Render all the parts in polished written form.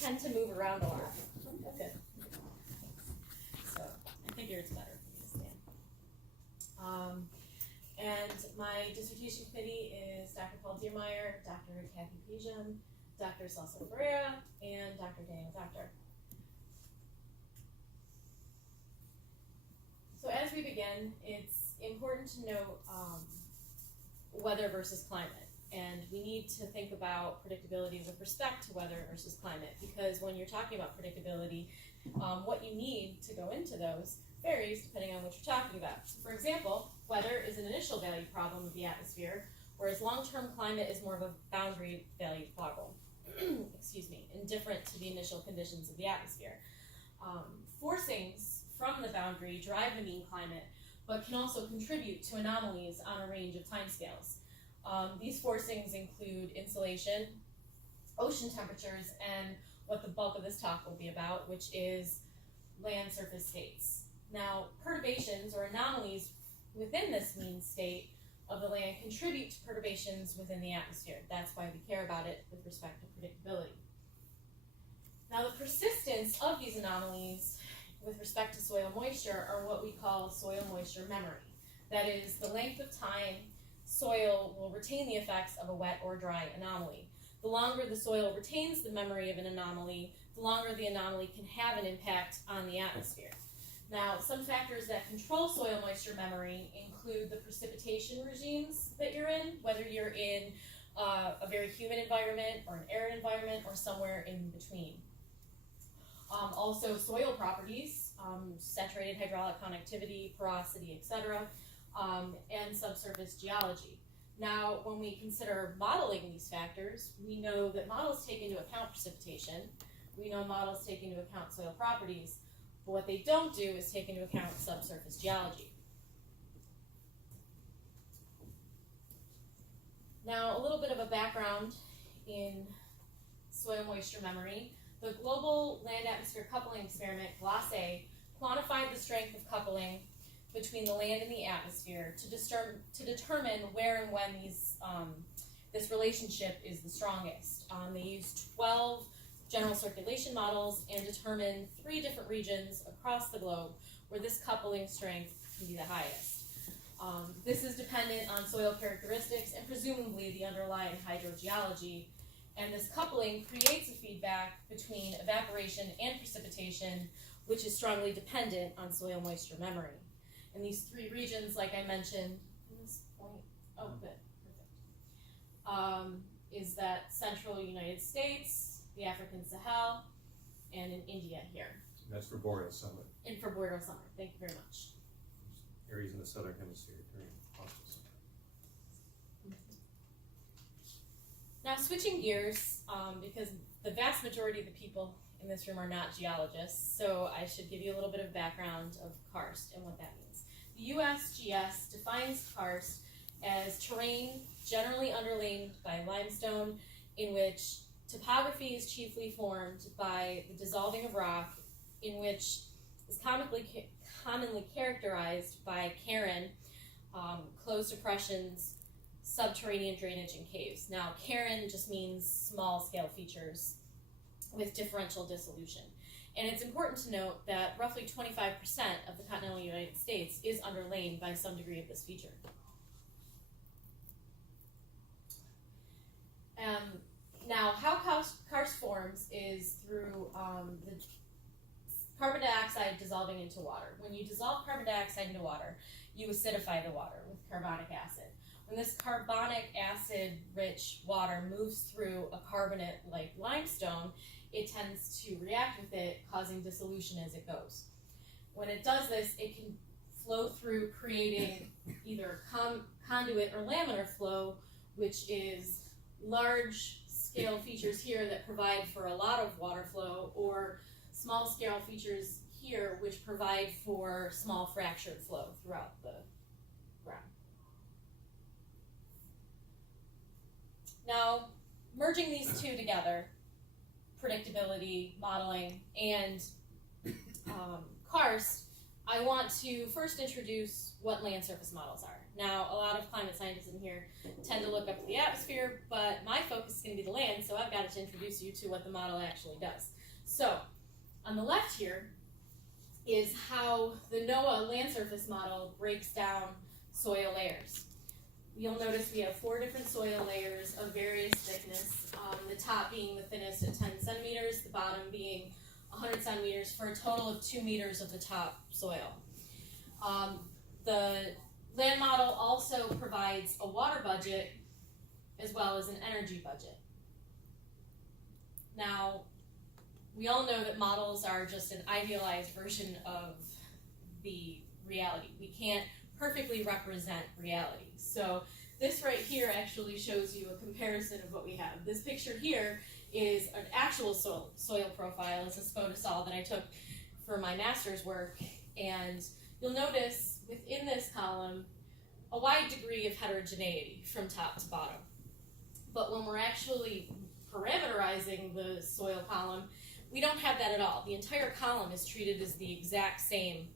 tend to move around a lot. Good. So I figure it's better for me to stand. And my dissertation committee is Dr. Paul Diermeyer, Dr. Kathy Pejam, Dr. Celso Ferreira, and Dr. Daniel Doctor. So as we begin, it's important to note weather versus climate. And we need to think about predictability with respect to weather versus climate, because when you're talking about predictability, what you need to go into those varies depending on what you're talking about. So for example, weather is an initial value problem of the atmosphere, whereas long-term climate is more of a boundary value problem, excuse me, indifferent to the initial conditions of the atmosphere. Forcings from the boundary drive the mean climate, but can also contribute to anomalies on a range of timescales. These forcings include insolation, ocean temperatures, and what the bulk of this talk will be about, which is land surface states. Now, perturbations or anomalies within this mean state of the land contribute to perturbations within the atmosphere. That's why we care about it with respect to predictability. Now, the persistence of these anomalies with respect to soil moisture are what we call soil moisture memory. That is, the length of time soil will retain the effects of a wet or dry anomaly. The longer the soil retains the memory of an anomaly, the longer the anomaly can have an impact on the atmosphere. Now, some factors that control soil moisture memory include the precipitation regimes that you're in, whether you're in a very humid environment or an arid environment or somewhere in between. Also, soil properties, saturated hydraulic conductivity, porosity, etc., and subsurface geology. Now, when we consider modeling these factors, we know that models take into account precipitation. We know models take into account soil properties, but what they don't do is take into account subsurface geology. Now, a little bit of a background in soil moisture memory. The Global Land-Atmosphere Coupling Experiment, GLACE, quantified the strength of coupling between the land and the atmosphere to determine where and when this relationship is the strongest. They used 12 general circulation models and determined 3 different regions across the globe where this coupling strength can be the highest. This is dependent on soil characteristics and presumably the underlying hydrogeology, and this coupling creates a feedback between evaporation and precipitation, which is strongly dependent on soil moisture memory. And these 3 regions, like I mentioned, at this point, oh, good, perfect, is that central United States, the African Sahel, and in India here. That's for boreal summer. And for boreal summer, thank you very much. Areas in the southern hemisphere during austral summer. Now, switching gears, because the vast majority of the people in this room are not geologists, so I should give you a little bit of background of karst and what that means. The USGS defines karst as terrain generally underlain by limestone, in which topography is chiefly formed by the dissolving of rock, in which is commonly characterized by carene, closed depressions, subterranean drainage, and caves. Now, carene just means small-scale features with differential dissolution. And it's important to note that roughly 25% of the continental United States is underlain by some degree of this feature. Now, how karst forms is through the carbon dioxide dissolving into water. When you dissolve carbon dioxide into water, you acidify the water with carbonic acid. When this carbonic acid-rich water moves through a carbonate like limestone, it tends to react with it, causing dissolution as it goes. When it does this, it can flow through, creating either conduit or laminar flow, which is large-scale features here that provide for a lot of water flow, or small-scale features here which provide for small fractured flow throughout the ground. Now, merging these two together, predictability, modeling, and karst, I want to first introduce what land surface models are. Now, a lot of climate scientists in here tend to look up to the atmosphere, but my focus is going to be the land, so I've got to introduce you to what the model actually does. So, on the left here is how the NOAA land surface model breaks down soil layers. You'll notice we have 4 different soil layers of various thickness, the top being the thinnest at 10 centimeters, the bottom being 100 centimeters, for a total of 2 meters of the top soil. The land model also provides a water budget as well as an energy budget. Now, we all know that models are just an idealized version of the reality. We can't perfectly represent reality. So this right here actually shows you a comparison of what we have. This picture here is an actual soil profile. It's a photosol that I took for my master's work, and you'll notice within this column a wide degree of heterogeneity from top to bottom. But when we're actually parameterizing the soil column, we don't have that at all. The entire column is treated as the exact same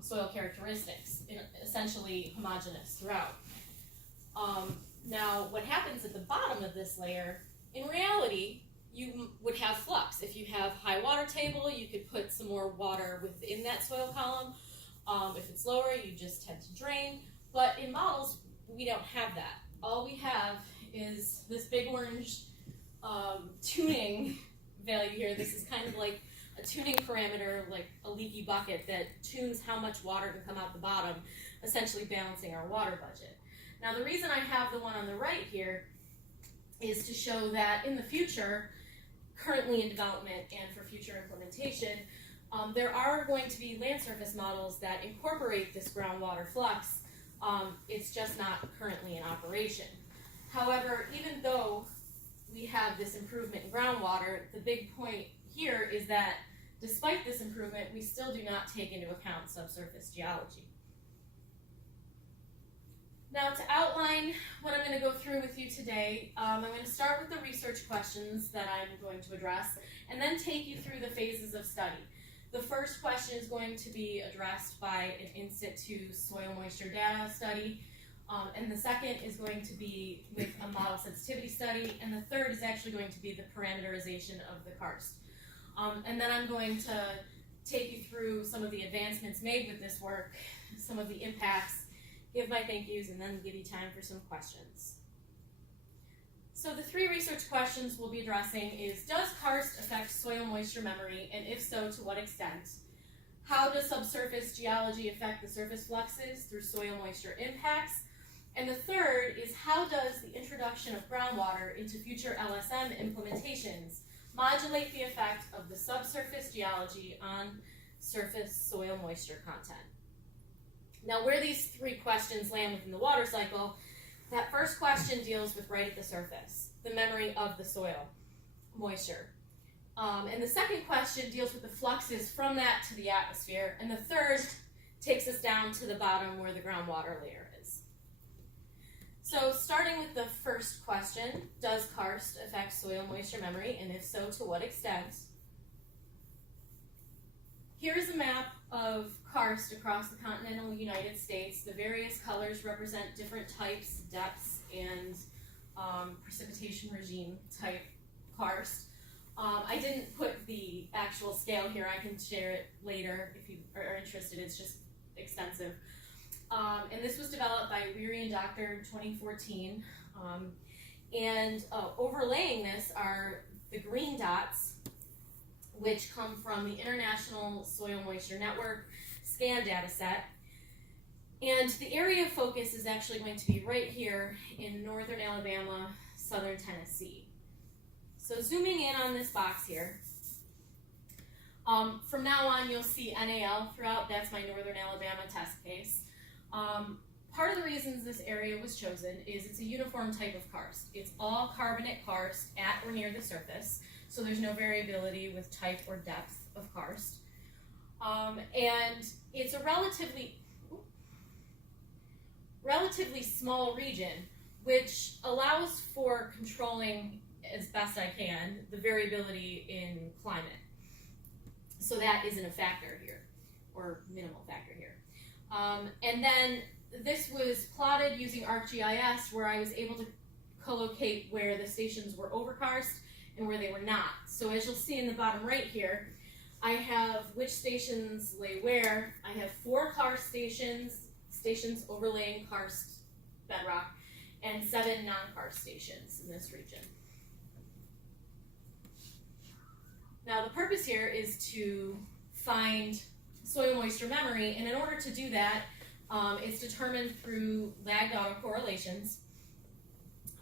soil characteristics, essentially homogeneous throughout. Now, what happens at the bottom of this layer, in reality, you would have flux. If you have high water table, you could put some more water within that soil column. If it's lower, you just tend to drain. But in models, we don't have that. All we have is this big orange tuning value here. This is kind of like a tuning parameter, like a leaky bucket that tunes how much water can come out the bottom, essentially balancing our water budget. Now, the reason I have the one on the right here is to show that in the future, currently in development and for future implementation, there are going to be land surface models that incorporate this groundwater flux. It's just not currently in operation. However, even though we have this improvement in groundwater, the big point here is that despite this improvement, we still do not take into account subsurface geology. Now, to outline what I'm going to go through with you today, I'm going to start with the research questions that I'm going to address, and then take you through the phases of study. The first question is going to be addressed by an in situ soil moisture data study, and the second is going to be with a model sensitivity study, and the third is actually going to be the parameterization of the karst. And then I'm going to take you through some of the advancements made with this work, some of the impacts, give my thank yous, and then give you time for some questions. So the 3 research questions we'll be addressing is, does karst affect soil moisture memory, and if so, to what extent? How does subsurface geology affect the surface fluxes through soil moisture impacts? And the third is, how does the introduction of groundwater into future LSM implementations modulate the effect of the subsurface geology on surface soil moisture content? Now, where these 3 questions land within the water cycle, that first question deals with right at the surface, the memory of the soil moisture. And the second question deals with the fluxes from that to the atmosphere. And the third takes us down to the bottom where the groundwater layer is. So starting with the first question, does karst affect soil moisture memory, and if so, to what extent? Here's a map of karst across the continental United States. The various colors represent different types, depths, and precipitation regime type karst. I didn't put the actual scale here. I can share it later if you are interested. It's just extensive. And this was developed by Weary and Doctor in 2014. And overlaying this are the green dots, which come from the International Soil Moisture Network SCAN data set. And the area of focus is actually going to be right here in northern Alabama, southern Tennessee. So zooming in on this box here, from now on you'll see NAL throughout. That's my northern Alabama test case. Part of the reasons this area was chosen is it's a uniform type of karst. It's all carbonate karst at or near the surface, so there's no variability with type or depth of karst. And it's a relatively small region, which allows for controlling, as best I can, the variability in climate. So that isn't a factor here, or minimal factor here. And then this was plotted using ArcGIS, where I was able to co-locate where the stations were overkarst and where they were not. So as you'll see in the bottom right here, I have which stations lay where. I have 4 karst stations overlaying karst bedrock, and 7 non-karst stations in this region. Now the purpose here is to find soil moisture memory, and in order to do that, it's determined through lagged autocorrelations.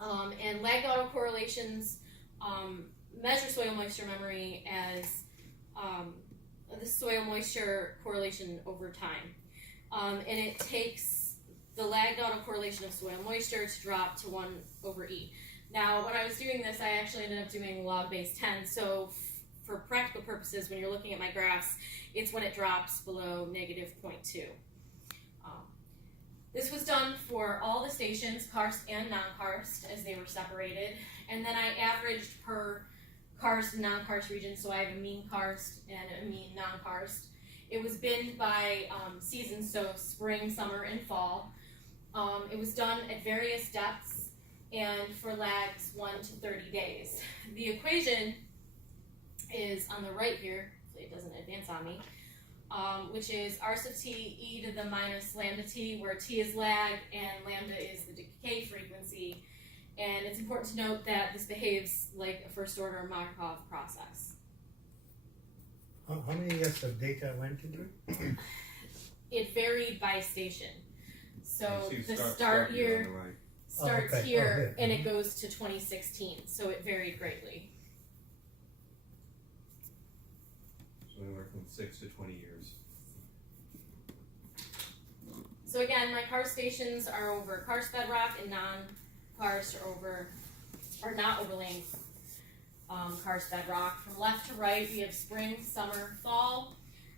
And lagged autocorrelations measure soil moisture memory as the soil moisture correlation over time. And it takes the lagged autocorrelation of soil moisture to drop to 1/E. Now, when I was doing this, I actually ended up doing log base 10, so for practical purposes, when you're looking at my graphs, it's when it drops below -0.2. This was done for all the stations, karst and non-karst, as they were separated, and then I averaged per karst and non-karst region, so I have a mean karst and a mean non-karst. It was binned by seasons, so spring, summer, and fall. It was done at various depths and for lags 1 to 30 days. The equation is on the right here, so it doesn't advance on me, which is r sub t e to the minus lambda t, where t is lag and lambda is the decay frequency. And it's important to note that this behaves like a first order Markov process. How many years of data went into it? It varied by station. So You see the start year on the right. starts okay. here Oh, and yeah. it goes to 2016, so it varied greatly. So anywhere from 6 to 20 years. So again, my karst stations are over karst bedrock, and non-karst are not overlaying karst bedrock. From left to right, we have spring, summer, fall.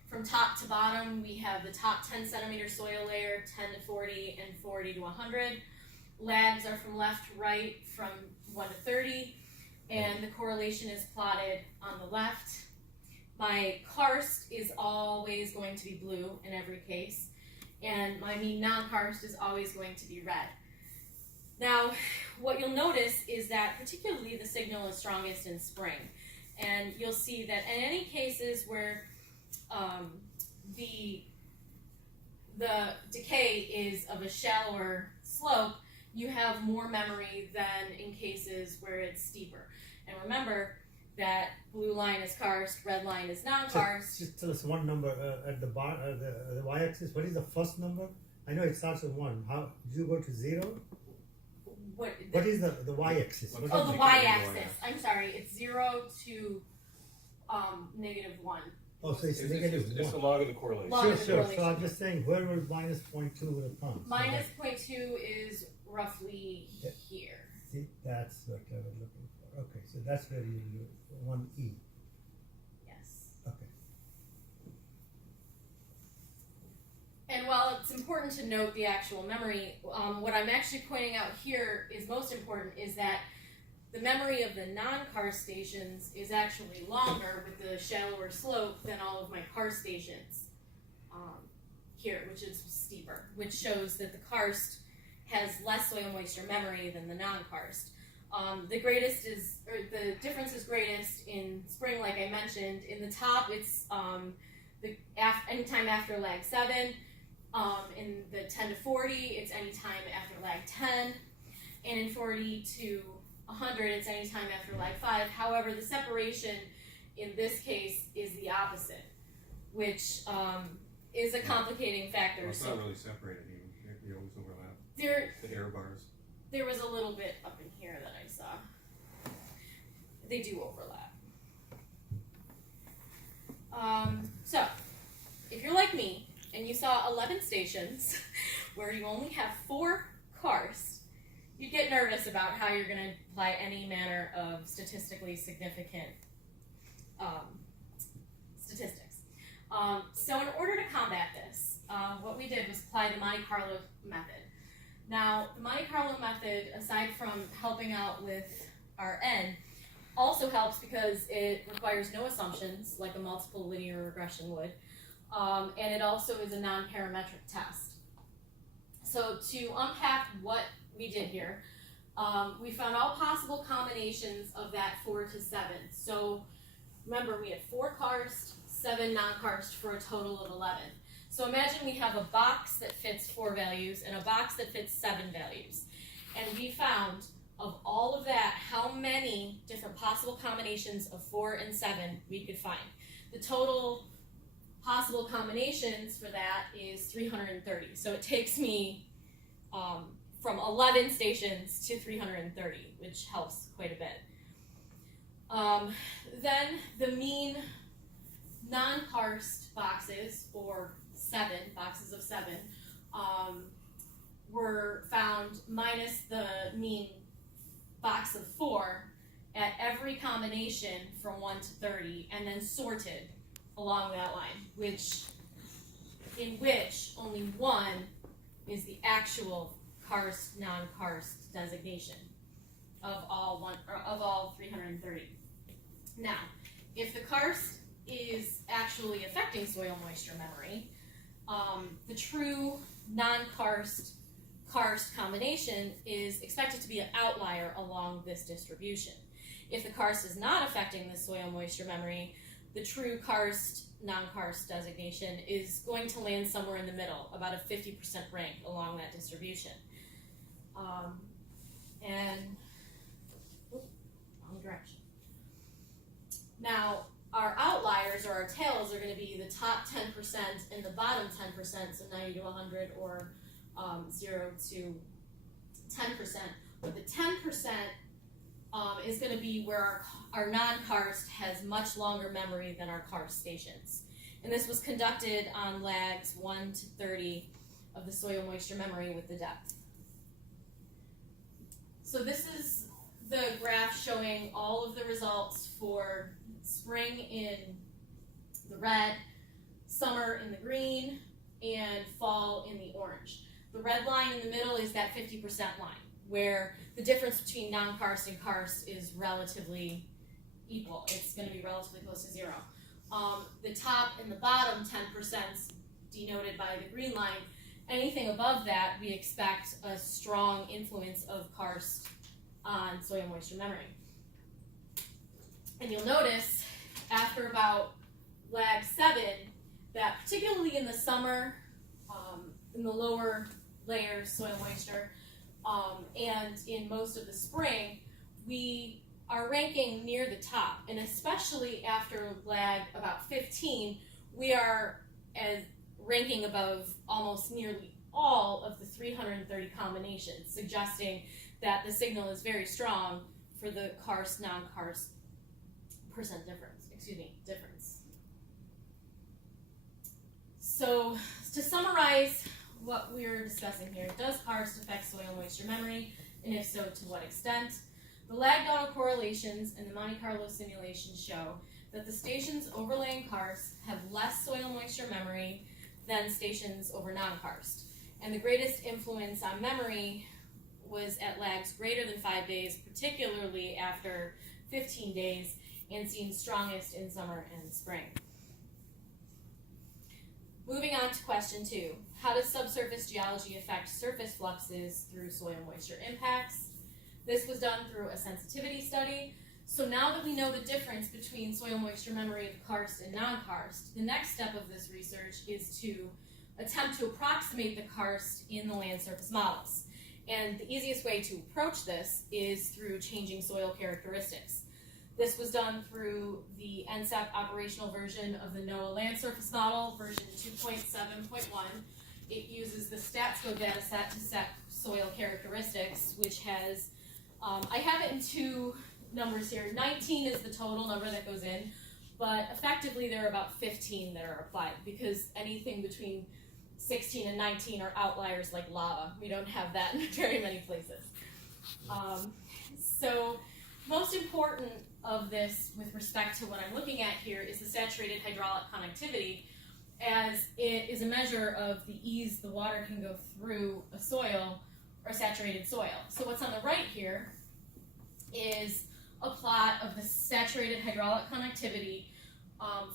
From top to bottom, we have the top 10 centimeter soil layer, 10 to 40, and 40 to 100. Lags are from left to right, from 1 to 30, and the correlation is plotted on the left. My karst is always going to be blue in every case, and my mean non-karst is always going to be red. Now, what you'll notice is that particularly the signal is strongest in spring, and you'll see that in any cases where the decay is of a shallower slope, you have more memory than in cases where it's steeper. And remember that blue line is karst, red line is non-karst. Just tell us one number at the bar, the y-axis. What is the first number? I know it starts with 1. How do you go to 0? What is the y-axis? What Oh, is the it? y-axis. I'm sorry. It's 0 to -1. Oh, so it's negative It's the 1. log of the correlation. Log Sure, of the sure. So correlation. I'm just saying, where would minus 0.2 would have come? So Minus 0.2 is roughly Yeah. here. see, that's what I was looking for. Okay, so that's where you do 1e. Yes. Okay. And while it's important to note the actual memory, what I'm actually pointing out here is most important is that the memory of the non-karst stations is actually longer with the shallower slope than all of my karst stations here, which is steeper, which shows that the karst has less soil moisture memory than the non-karst. The difference is greatest in spring, like I mentioned. In the top, it's anytime after lag 7. In the 10 to 40, it's anytime after lag 10. And in 40 to 100, it's anytime after lag 5. However, the separation in this case is the opposite, which is a complicating factor. Well, it's So not really separated even. They always overlap. there The error bars. was a little bit up in here that I saw. They do overlap. So, if you're like me and you saw 11 stations where you only have 4 karst, you'd get nervous about how you're going to apply any manner of statistically significant statistics. So in order to combat this, what we did was apply the Monte Carlo method. Now, the Monte Carlo method, aside from helping out with our N, also helps because it requires no assumptions, like a multiple linear regression would, and it also is a non-parametric test. So to unpack what we did here, we found all possible combinations of that 4 to 7. So remember, we had 4 karst, 7 non-karst for a total of 11. So imagine we have a box that fits 4 values and a box that fits 7 values. And we found, of all of that, how many different possible combinations of 4 and 7 we could find. The total possible combinations for that is 330. So it takes me from 11 stations to 330, which helps quite a bit. Then the mean non-karst boxes, or 7 boxes of 7, were found minus the mean box of 4 at every combination from 1 to 30, and then sorted along that line, in which only 1 is the actual karst non-karst designation of all 330. Now, if the karst is actually affecting soil moisture memory, the true non-karst karst combination is expected to be an outlier along this distribution. If the karst is not affecting the soil moisture memory, the true karst non-karst designation is going to land somewhere in the middle, about a 50% rank along that distribution. Wrong direction. Now, our outliers, or our tails, are going to be the top 10% and the bottom 10%, so 90 to 100 or 0 to 10%. But the 10% is going to be where our non-karst has much longer memory than our karst stations. And this was conducted on lags 1 to 30 of the soil moisture memory with the depth. So this is the graph showing all of the results for spring in the red, summer in the green, and fall in the orange. The red line in the middle is that 50% line, where the difference between non-karst and karst is relatively equal. It's going to be relatively close to 0. The top and the bottom 10% denoted by the green line. Anything above that, we expect a strong influence of karst on soil moisture memory. And you'll notice after about lag 7 that particularly in the summer, in the lower layers soil moisture, and in most of the spring, we are ranking near the top. And especially after lag about 15, we are ranking above almost nearly all of the 330 combinations, suggesting that the signal is very strong for the karst non-karst difference. So to summarize what we're discussing here, does karst affect soil moisture memory, and if so, to what extent? The lagged autocorrelations in the Monte Carlo simulation show that the stations overlaying karst have less soil moisture memory than stations over non-karst. And the greatest influence on memory was at lags greater than 5 days, particularly after 15 days, and seen strongest in summer and spring. Moving on to question 2. How does subsurface geology affect surface fluxes through soil moisture impacts? This was done through a sensitivity study. So now that we know the difference between soil moisture memory of karst and non-karst, the next step of this research is to attempt to approximate the karst in the land surface models. And the easiest way to approach this is through changing soil characteristics. This was done through the NSEP operational version of the NOAA land surface model, version 2.7.1. It uses the StatSco dataset to set soil characteristics, which has, I have it in 2 numbers here. 19 is the total number that goes in, but effectively there are about 15 that are applied, because anything between 16 and 19 are outliers like lava. We don't have that in very many places. So most important of this with respect to what I'm looking at here is the saturated hydraulic conductivity, as it is a measure of the ease the water can go through a soil or saturated soil. So what's on the right here is a plot of the saturated hydraulic conductivity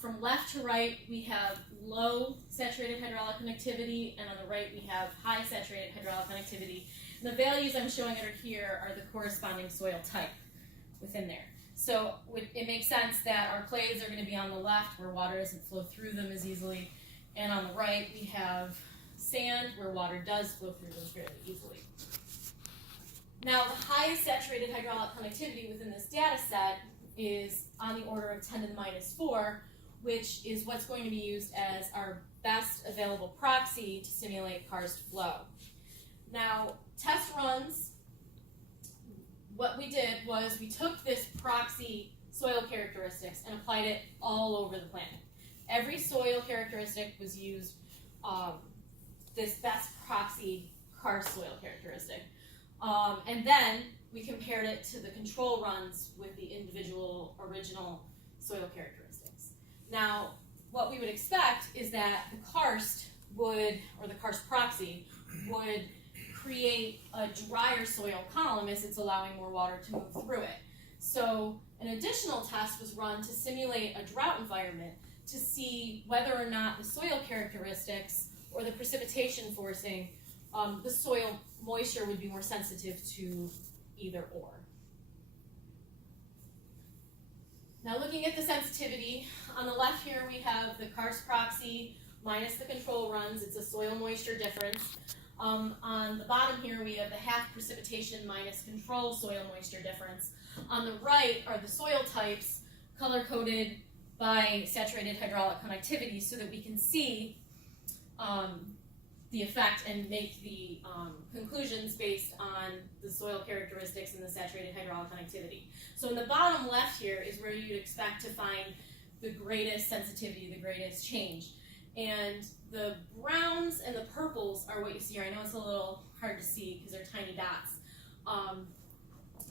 From left to right, we have low saturated hydraulic conductivity, and on the right, we have high saturated hydraulic conductivity. And the values I'm showing under here are the corresponding soil type within there. So it makes sense that our clays are going to be on the left, where water doesn't flow through them as easily, and on the right, we have sand, where water does flow through them fairly easily. Now, the highest saturated hydraulic conductivity within this data set is on the order of 10 to the minus 4, which is what's going to be used as our best available proxy to simulate karst flow. Now, test runs, what we did was we took this proxy soil characteristics and applied it all over the planet. Every soil characteristic was used, this best proxy karst soil characteristic. And then we compared it to the control runs with the individual original soil characteristics. Now, what we would expect is that the karst would, or the karst proxy, would create a drier soil column as it's allowing more water to move through it. So an additional test was run to simulate a drought environment to see whether or not the soil characteristics or the precipitation forcing, the soil moisture would be more sensitive to either or. Now looking at the sensitivity, on the left here we have the karst proxy minus the control runs. It's a soil moisture difference. On the bottom here we have the half precipitation minus control soil moisture difference. On the right are the soil types color-coded by saturated hydraulic conductivity so that we can see the effect and make the conclusions based on the soil characteristics and the saturated hydraulic conductivity. So in the bottom left here is where you'd expect to find the greatest sensitivity, the greatest change. And the browns and the purples are what you see here. I know it's a little hard to see because they're tiny dots.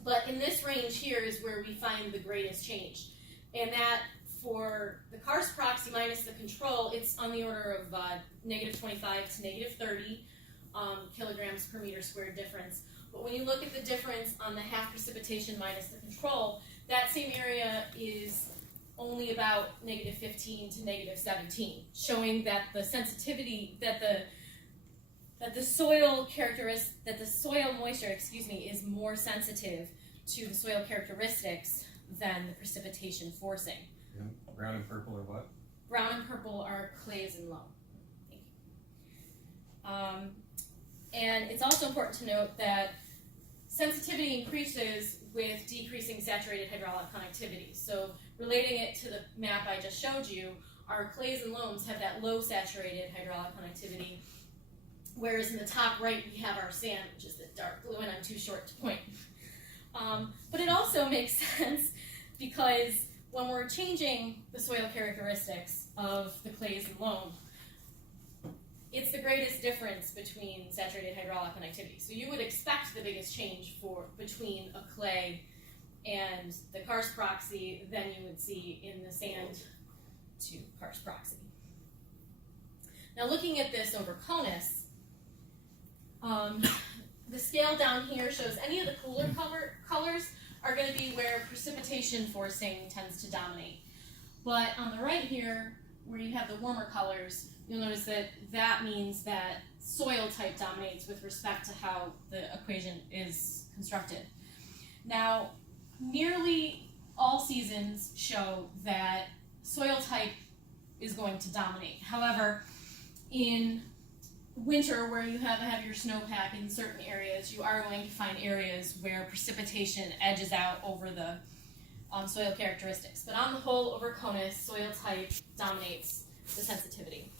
But in this range here is where we find the greatest change. And that for the karst proxy minus the control, it's on the order of negative 25 to negative 30 kilograms per meter squared difference. But when you look at the difference on the half precipitation minus the control, that same area is only about negative 15 to negative 17, showing that the sensitivity, that the soil moisture, is more sensitive to the soil characteristics than the precipitation forcing. Yeah. Brown and purple are what? Brown and purple are clays and loam. Thank you. And it's also important to note that sensitivity increases with decreasing saturated hydraulic conductivity. So relating it to the map I just showed you, our clays and loams have that low saturated hydraulic conductivity, whereas in the top right we have our sand, which is the dark blue, and I'm too short to point. But it also makes sense because when we're changing the soil characteristics of the clays and loam, it's the greatest difference between saturated hydraulic conductivity. So you would expect the biggest change between a clay and the karst proxy than you would see in the sand to karst proxy. Now looking at this over CONUS, the scale down here shows any of the cooler colors are going to be where precipitation forcing tends to dominate. But on the right here, where you have the warmer colors, you'll notice that that means that soil type dominates with respect to how the equation is constructed. Now, nearly all seasons show that soil type is going to dominate. However, in winter, where you have heavier snowpack in certain areas, you are going to find areas where precipitation edges out over the soil characteristics. But on the whole, over CONUS, soil type dominates the sensitivity.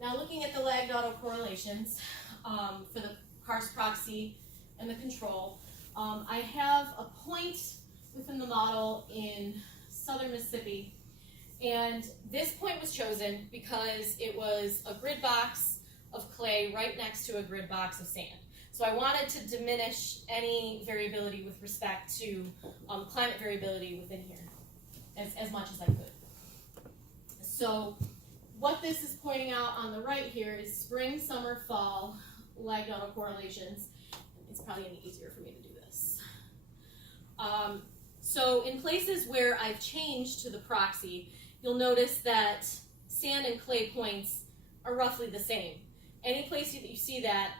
Now looking at the lagged autocorrelations for the karst proxy and the control, I have a point within the model in southern Mississippi, and this point was chosen because it was a grid box of clay right next to a grid box of sand. So I wanted to diminish any variability with respect to climate variability within here as much as I could. So what this is pointing out on the right here is spring, summer, fall lagged autocorrelations. It's probably going to be easier for me to do this. So in places where I've changed to the proxy, you'll notice that sand and clay points are roughly the same. Any place that you see that,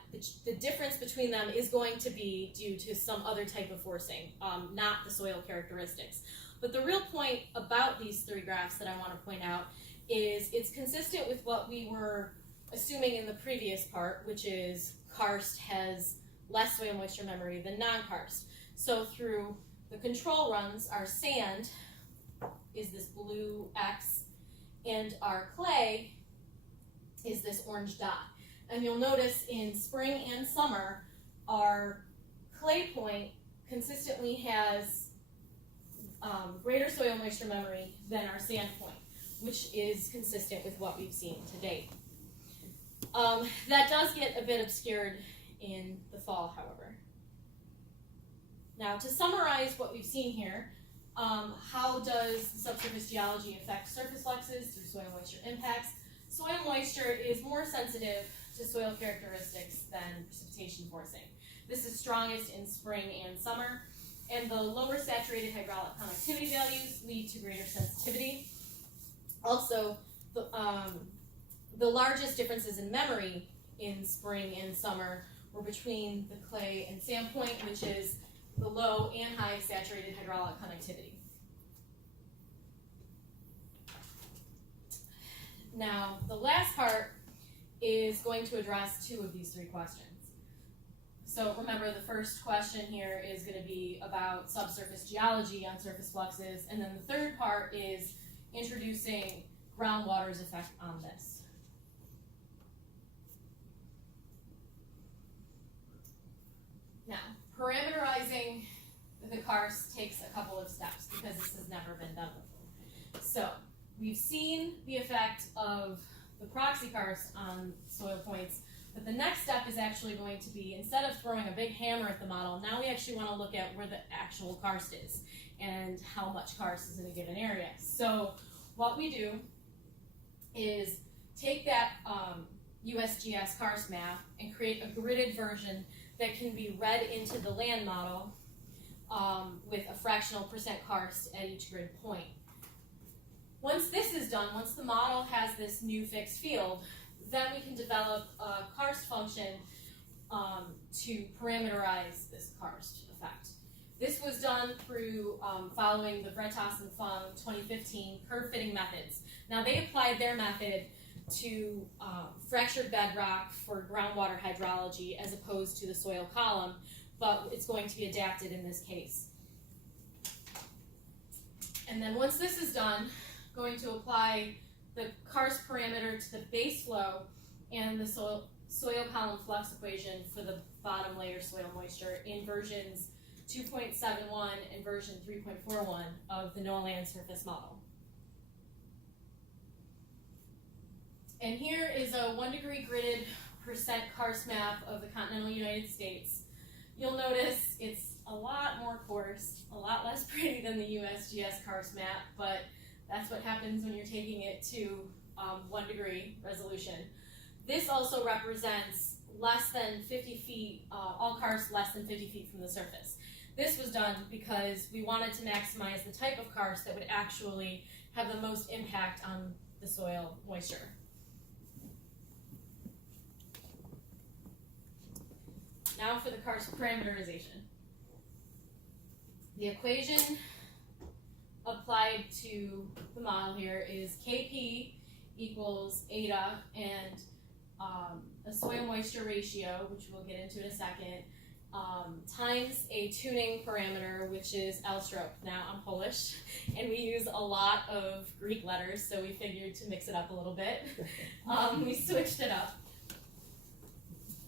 the difference between them is going to be due to some other type of forcing, not the soil characteristics. But the real point about these three graphs that I want to point out is it's consistent with what we were assuming in the previous part, which is karst has less soil moisture memory than non-karst. So through the control runs, our sand is this blue X, and our clay is this orange dot. And you'll notice in spring and summer, our clay point consistently has greater soil moisture memory than our sand point, which is consistent with what we've seen to date. That does get a bit obscured in the fall, however. Now, to summarize what we've seen here, how does subsurface geology affect surface fluxes through soil moisture impacts? Soil moisture is more sensitive to soil characteristics than precipitation forcing. This is strongest in spring and summer, and the lower saturated hydraulic conductivity values lead to greater sensitivity. Also, the largest differences in memory in spring and summer were between the clay and sand point, which is the low and high saturated hydraulic conductivity. Now, the last part is going to address two of these three questions. So remember, the first question here is going to be about subsurface geology on surface fluxes, and then the third part is introducing groundwater's effect on this. Now, parameterizing the karst takes a couple of steps because this has never been done before. So, we've seen the effect of the proxy karst on soil points, but the next step is actually going to be, instead of throwing a big hammer at the model, now we actually want to look at where the actual karst is and how much karst is in a given area. So what we do is take that USGS karst map and create a gridded version that can be read into the land model with a fractional percent karst at each grid point. Once this is done, once the model has this new fixed field, then we can develop a karst function to parameterize this karst effect. This was done through following the Bretas and Fung 2015 curve fitting methods. Now, they applied their method to fractured bedrock for groundwater hydrology as opposed to the soil column, but it's going to be adapted in this case. And then once this is done, going to apply the karst parameter to the base flow and the soil column flux equation for the bottom layer soil moisture in versions 2.71 and version 3.41 of the NOAA land surface model. And here is a 1 degree gridded percent karst map of the continental United States. You'll notice it's a lot more coarse, a lot less pretty than the USGS karst map, but that's what happens when you're taking it to 1 degree resolution. This also represents less than 50 feet, all karst less than 50 feet from the surface. This was done because we wanted to maximize the type of karst that would actually have the most impact on the soil moisture. Now for the karst parameterization. The equation applied to the model here is Kp equals eta and a soil moisture ratio, which we'll get into in a second, times a tuning parameter, which is L stroke. Now, I'm Polish, and we use a lot of Greek letters, so we figured to mix it up a little bit. We switched it up.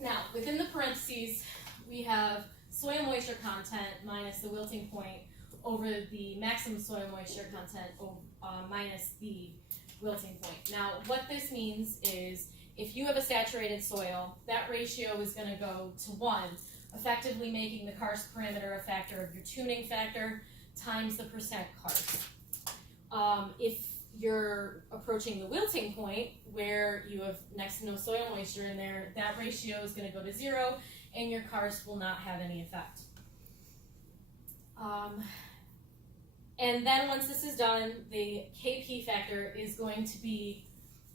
Now, within the parentheses, we have soil moisture content minus the wilting point over the maximum soil moisture content minus the wilting point. Now, what this means is if you have a saturated soil, that ratio is going to go to 1, effectively making the karst parameter a factor of your tuning factor times the percent karst. If you're approaching the wilting point, where you have next to no soil moisture in there, that ratio is going to go to 0, and your karst will not have any effect. And then once this is done, the KP factor is going to be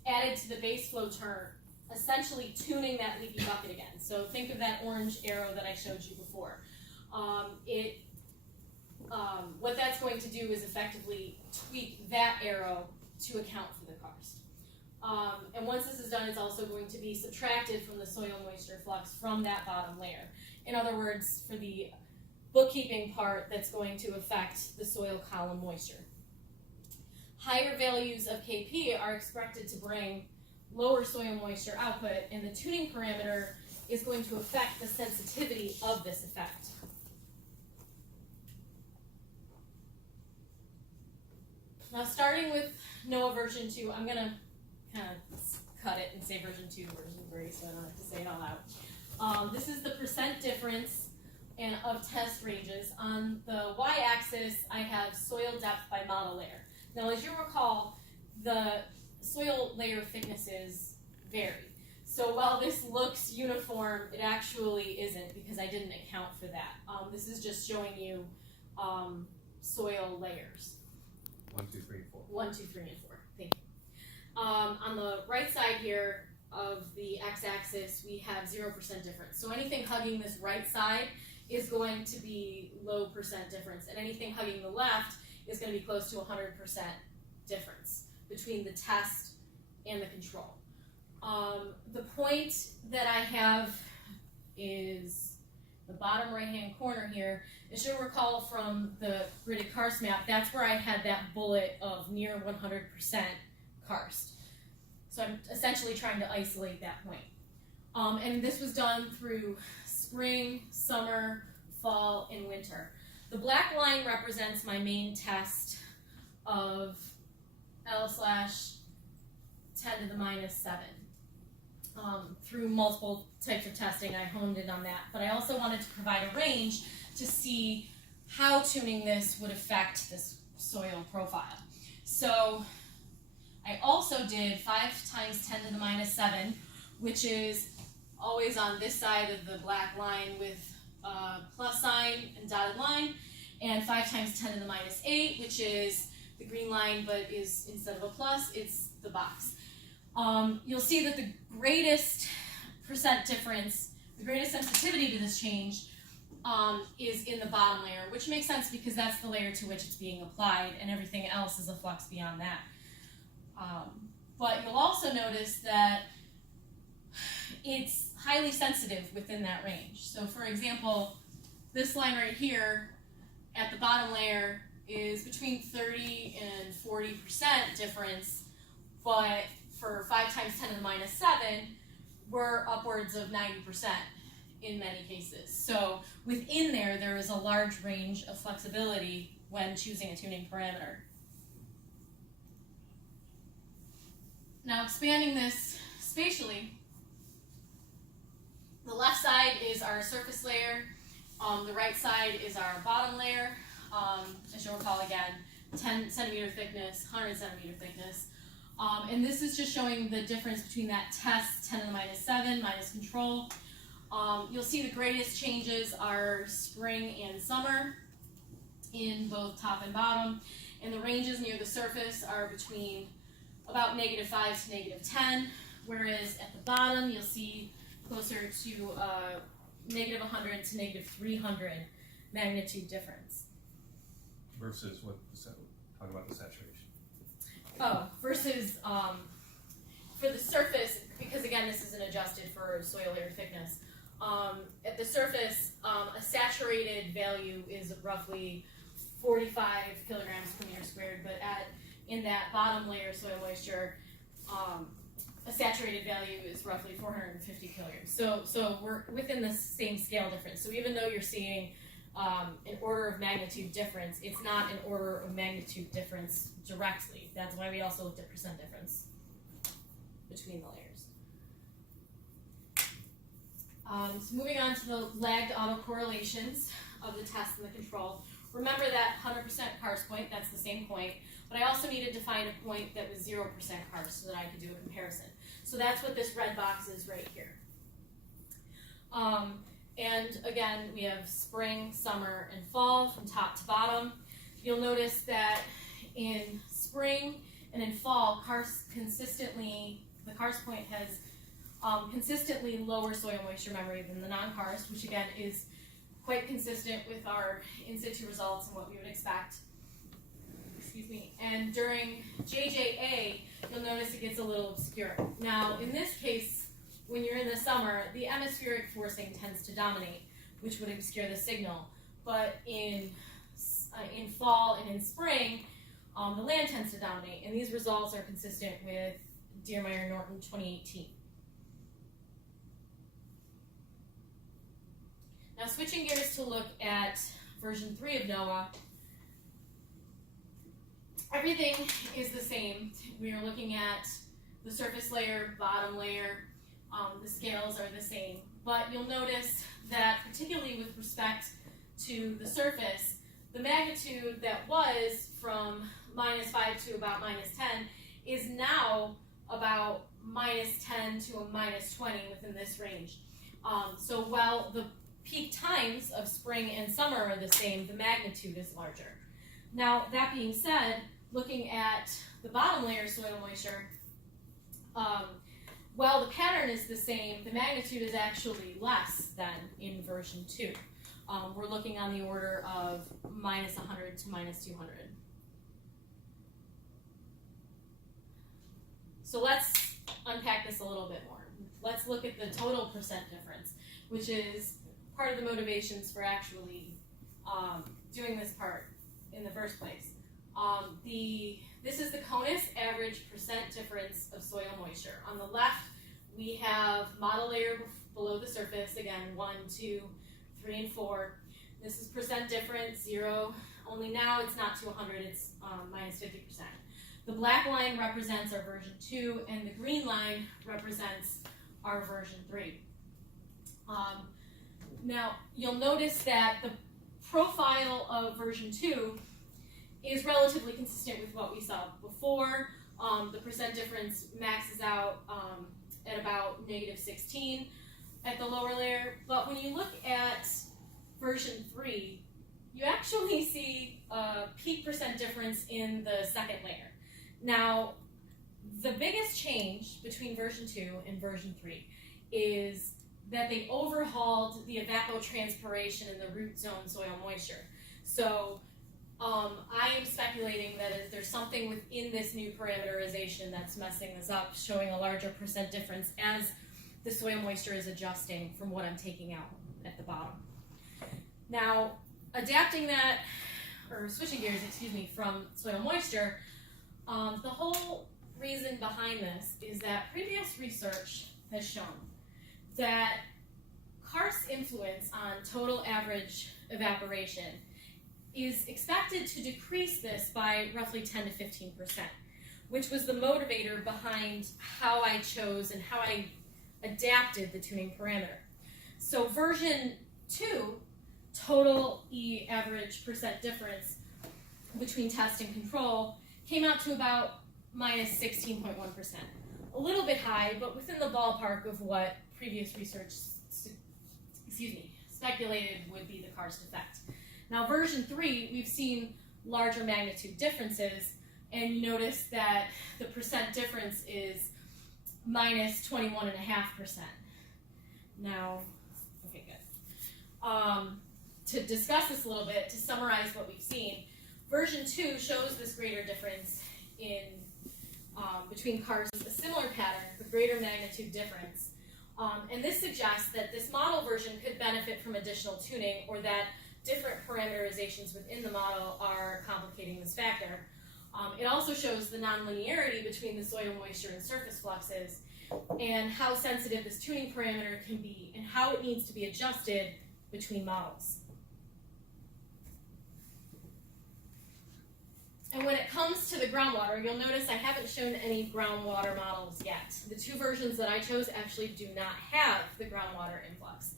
added to the base flow term, essentially tuning that leaky bucket again. So think of that orange arrow that I showed you before. What that's going to do is effectively tweak that arrow to account for the karst. And once this is done, it's also going to be subtracted from the soil moisture flux from that bottom layer. In other words, for the bookkeeping part, that's going to affect the soil column moisture. Higher values of KP are expected to bring lower soil moisture output, and the tuning parameter is going to affect the sensitivity of this effect. Now, starting with NOAA version 2, I'm going to kind of cut it and say version 2 to version 3, so I don't have to say it all out. This is the percent difference of test ranges. On the y-axis, I have soil depth by model layer. Now, as you recall, the soil layer thicknesses vary. So while this looks uniform, it actually isn't, because I didn't account for that. This is just showing you soil layers. 1, 2, 3, and 4. 1, 2, 3, and 4. Thank you. On the right side here of the x-axis, we have 0% difference. So anything hugging this right side is going to be low percent difference, and anything hugging the left is going to be close to 100% difference between the test and the control. The point that I have is the bottom right-hand corner here. As you'll recall from the gridded karst map, that's where I had that bullet of near 100% karst. So I'm essentially trying to isolate that point. And this was done through spring, summer, fall, and winter. The black line represents my main test of L/10⁻⁷. Through multiple types of testing, I honed in on that, but I also wanted to provide a range to see how tuning this would affect this soil profile. So I also did 5 times 10 to the minus 7, which is always on this side of the black line with a plus sign and dotted line, and 5 times 10 to the minus 8, which is the green line, but is instead of a plus, it's the box. You'll see that the greatest percent difference, the greatest sensitivity to this change is in the bottom layer, which makes sense because that's the layer to which it's being applied, and everything else is a flux beyond that. But you'll also notice that it's highly sensitive within that range. So for example, this line right here at the bottom layer is between 30 and 40% difference, but for 5 times 10 to the minus 7, we're upwards of 90% in many cases. So within there is a large range of flexibility when choosing a tuning parameter. Now expanding this spatially, the left side is our surface layer, the right side is our bottom layer. As you'll recall again, 10 centimeter thickness, 100 centimeter thickness. And this is just showing the difference between that test 10 to the minus 7 minus control. You'll see the greatest changes are spring and summer in both top and bottom, and the ranges near the surface are between about -5 to -10, whereas at the bottom you'll see closer to -100 to -300 magnitude difference. Versus what, talk about the saturation. Oh, versus for the surface, because again this isn't adjusted for soil layer thickness. At the surface, a saturated value is roughly 45 kilograms per meter squared, but in that bottom layer soil moisture, a saturated value is roughly 450 kilograms. So we're within the same scale difference. So even though you're seeing an order of magnitude difference, it's not an order of magnitude difference directly. That's why we also looked at percent difference between the layers. So moving on to the lagged autocorrelations of the test and the control. Remember that 100% karst point, that's the same point, but I also needed to find a point that was 0% karst so that I could do a comparison. So that's what this red box is right here. And again, we have spring, summer, and fall from top to bottom. you'll notice that in spring and in fall, the karst point has consistently lower soil moisture memory than the non-karst, which again is quite consistent with our in situ results and what we would expect. Excuse me. And during JJA, you'll notice it gets a little obscure. Now, in this case, when you're in the summer, the atmospheric forcing tends to dominate, which would obscure the signal. But in fall and in spring, the land tends to dominate, and these results are consistent with Diermeyer-Norton 2018. Now, switching gears to look at version 3 of NOAA, everything is the same. We are looking at the surface layer, bottom layer, the scales are the same. But you'll notice that, particularly with respect to the surface, the magnitude that was from -5 to about -10 is now about -10 to a -20 within this range. So while the peak times of spring and summer are the same, the magnitude is larger. Now, that being said, looking at the bottom layer soil moisture, while the pattern is the same, the magnitude is actually less than in version 2. We're looking on the order of -100 to -200. So let's unpack this a little bit more. Let's look at the total percent difference, which is part of the motivations for actually doing this part in the first place. This is the CONUS average percent difference of soil moisture. On the left, we have model layer below the surface, again, 1, 2, 3, and 4. This is percent difference, 0, only now it's not to 100, it's -50%. The black line represents our version 2, and the green line represents our version 3. Now, you'll notice that the profile of version 2 is relatively consistent with what we saw before. The percent difference maxes out at about -16 at the lower layer. But when you look at version 3, you actually see a peak percent difference in the second layer. Now, the biggest change between version 2 and version 3 is that they overhauled the evapotranspiration and the root zone soil moisture. So I am speculating that there's something within this new parameterization that's messing this up, showing a larger percent difference as the soil moisture is adjusting from what I'm taking out at the bottom. Now, adapting that, or switching gears, excuse me, from soil moisture, the whole reason behind this is that previous research has shown that karst's influence on total average evaporation is expected to decrease this by roughly 10 to 15%, which was the motivator behind how I chose and how I adapted the tuning parameter. So version 2, total E average percent difference between test and control, came out to about -16.1%. A little bit high, but within the ballpark of what previous research speculated would be the karst effect. Now, version 3, we've seen larger magnitude differences, and you notice that the percent difference is -21.5%. Now, okay, good. To discuss this a little bit, to summarize what we've seen, version 2 shows this greater difference in between karsts, a similar pattern, but greater magnitude difference. And this suggests that this model version could benefit from additional tuning, or that different parameterizations within the model are complicating this factor. It also shows the nonlinearity between the soil moisture and surface fluxes, and how sensitive this tuning parameter can be, and how it needs to be adjusted between models. And when it comes to the groundwater, you'll notice I haven't shown any groundwater models yet. The 2 versions that I chose actually do not have the groundwater influx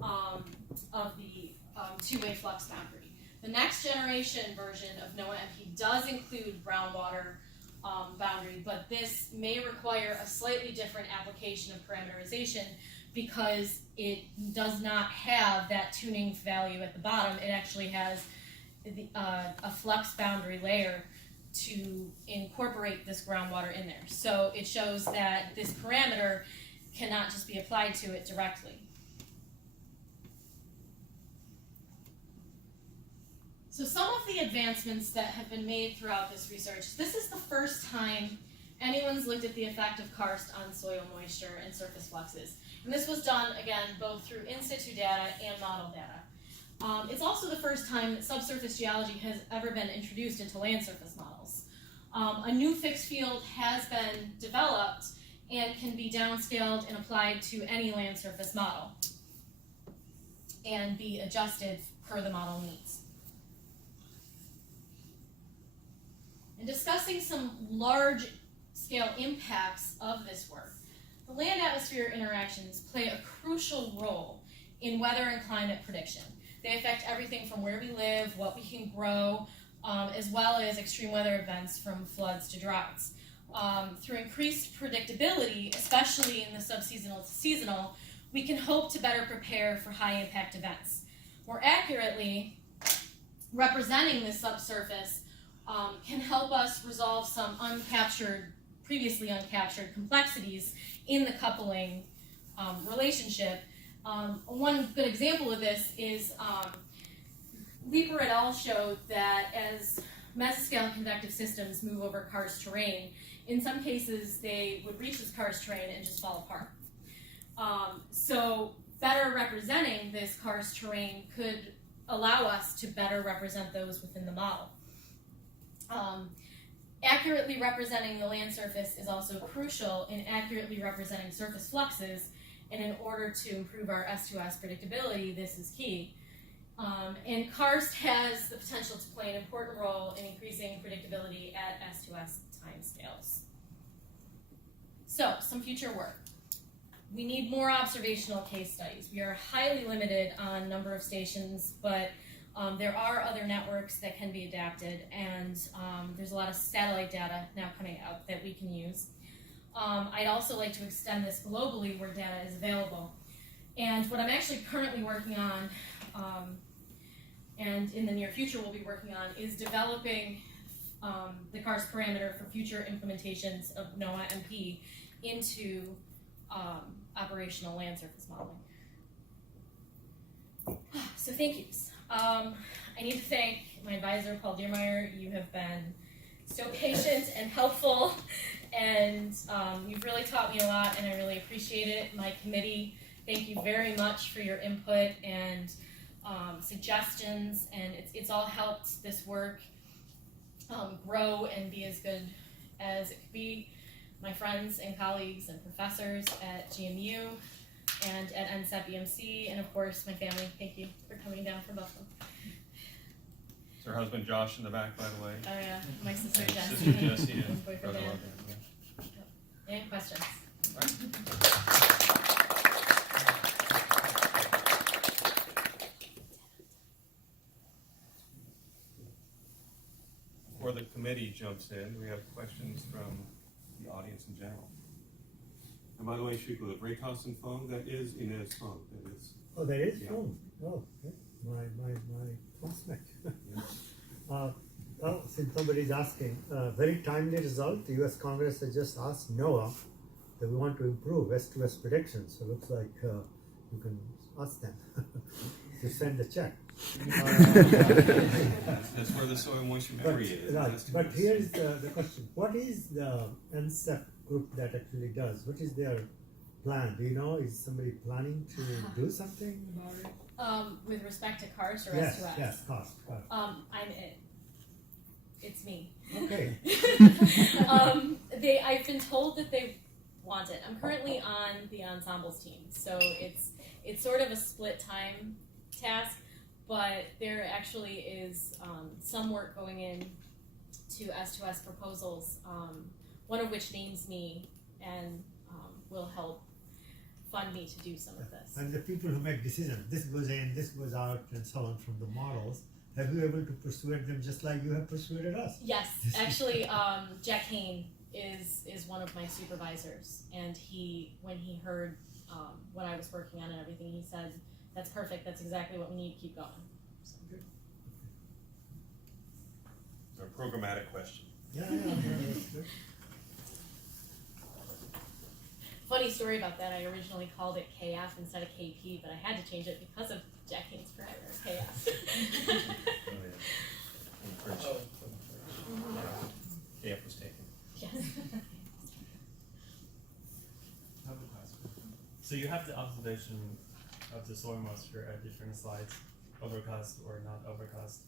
of the two-way flux boundary. The next generation version of NOAA MP does include groundwater boundary, but this may require a slightly different application of parameterization because it does not have that tuning value at the bottom. It actually has a flux boundary layer to incorporate this groundwater in there. So it shows that this parameter cannot just be applied to it directly. So some of the advancements that have been made throughout this research, this is the first time anyone's looked at the effect of karst on soil moisture and surface fluxes. And this was done, again, both through in situ data and model data. It's also the first time that subsurface geology has ever been introduced into land surface models. A new fixed field has been developed and can be downscaled and applied to any land surface model and be adjusted per the model needs. And discussing some large scale impacts of this work, the land-atmosphere interactions play a crucial role in weather and climate prediction. They affect everything from where we live, what we can grow, as well as extreme weather events from floods to droughts. Through increased predictability, especially in the subseasonal to seasonal, we can hope to better prepare for high-impact events. More accurately, representing the subsurface can help us resolve some previously uncaptured complexities in the coupling relationship. One good example of this is Leeper et al. Showed that as mesoscale convective systems move over karst terrain, in some cases they would reach this karst terrain and just fall apart. So better representing this karst terrain could allow us to better represent those within the model. Accurately representing the land surface is also crucial in accurately representing surface fluxes, and in order to improve our S2S predictability, this is key. And karst has the potential to play an important role in increasing predictability at S2S timescales. So, some future work. We need more observational case studies. We are highly limited on number of stations, but there are other networks that can be adapted, and there's a lot of satellite data now coming out that we can use. I'd also like to extend this globally where data is available. And what I'm actually currently working on, and in the near future we'll be working on, is developing the karst parameter for future implementations of NOAA MP into operational land surface modeling. So thank yous. I need to thank my advisor, Paul Diermeyer. You have been so patient and helpful, and you've really taught me a lot, and I really appreciate it. My committee, thank you very much for your input and suggestions, and it's all helped this work grow and be as good as it could be. My friends and colleagues and professors at GMU and at NSEP BMC, and of course my family, thank you for coming down from Buffalo. Is her husband Josh in the back, by the way? Oh yeah, my sister And Jessie. Sister Jessie and and boyfriend brother Dan. Logan, yeah. Any questions? Before the committee jumps in, we have questions from the audience in general. And by the way, Shiko, the Raycasson phone, that is Inez's phone. That is. Oh, there is Yeah. phone. Oh, yeah. My classmate. Yes. Well, since somebody's asking, very timely result. The U.S. Congress has just asked NOAA that we want to improve S2S predictions. So it looks like you can ask them to send a check. That's where the soil moisture memory is. Right, That's but too here is the question. What is the NSEP group that actually does? What is their plan? Do you know? Is somebody planning to do something about it? With respect to karst or Yes, S2S? yes, cost. I'm it. It's me. Okay. I've been told that they want it. I'm currently on the ensembles team, so it's sort of a split time task, but there actually is some work going in to S2S proposals, one of which names me and will help fund me to do some of this. And the people who make decisions, this goes in, this goes out, and so on from the models, have you able to persuade them just like you have persuaded us? Yes, actually, Jack Kane is one of my supervisors, and when he heard what I was working on and everything, he said, "That's perfect. That's exactly what we need. Keep going." So. Good. a programmatic question. Yeah, that's good. Funny story about that, I originally called it KF instead of KP, but I had to change it because of Jack Haynes Forever, KF. Oh, yeah. In French. KF was taken. Yes. So you have the observation of the soil moisture at different sites, overcast or not overcast.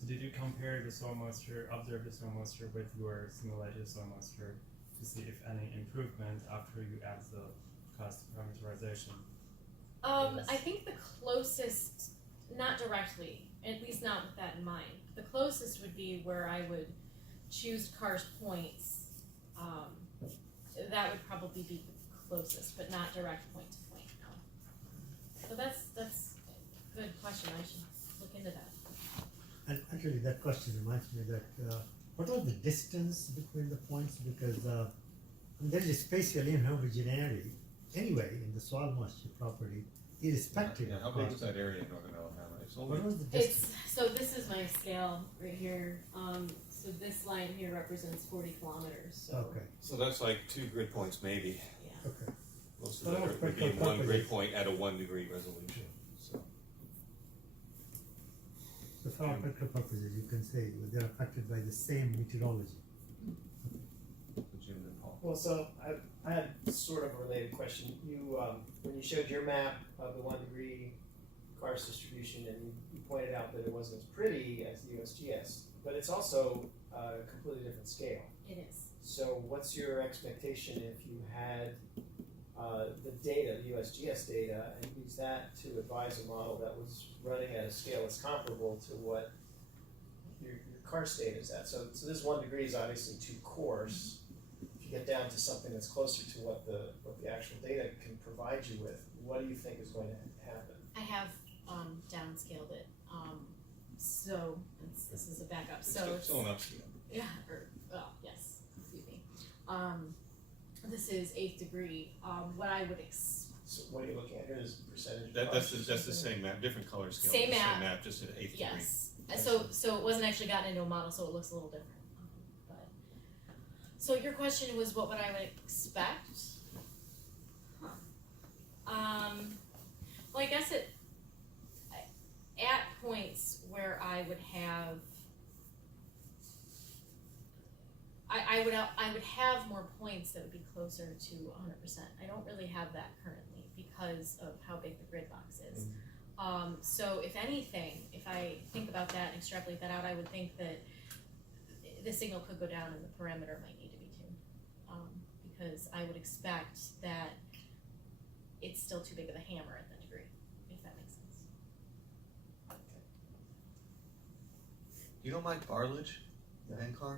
So did you compare the soil moisture, observe the soil moisture with your simulated soil moisture to see if any improvement after you add the cost parameterization? I think the closest, not directly, at least not with that in mind, the closest would be where I would choose cars points. That would probably be the closest, but not direct point to point, no. So that's a good question, I should look into that. And actually, that question reminds me that what was the distance between the points? Because there is a spatial homogeneity anyway in the soil moisture property, irrespective Yeah, how of big is cost. that area in Northern Alabama? It's What only, was the distance? So this is my scale right here. So this line here represents 40 kilometers. So Okay, so that's like 2 grid points maybe. yeah. okay. Most of Oh, that would be practical 1 grid purposes. point at a 1 degree resolution. So So for all practical purposes, you can say they're affected by the same meteorology. Jim and Paul. Well, so I had sort of a related question. You, when you showed your map of the 1 degree karst distribution, and you pointed out that it wasn't as pretty as the USGS, but it's also a completely different scale. It is. So what's your expectation if you had the data, the USGS data, and use that to advise a model that was running at a scale that's comparable to what your karst data is at? So this 1 degree is obviously too coarse. If you get down to something that's closer to what the actual data can provide you with, what do you think is going to happen? I have downscaled it. So this is a backup. It's So still an upscale. yeah, yes. Excuse me. This is 8th degree. What I would So what are you looking at here? Is percentage? That's karst? the same map, different color scale. Same the map. Same map, just at 8th degree. yes. So it wasn't actually gotten into a model, so it looks a little different. But so your question was, what would I would expect? Well, I guess at points where I would have, I would have more points that would be closer to 100%. I don't really have that currently because of how big the grid box is. So if anything, if I think about that and extrapolate that out, I would think that the signal could go down and the parameter might need to be tuned. Because I would expect that it's still too big of a hammer at that degree, if that makes sense. You know Mike Barledge, the NCAR?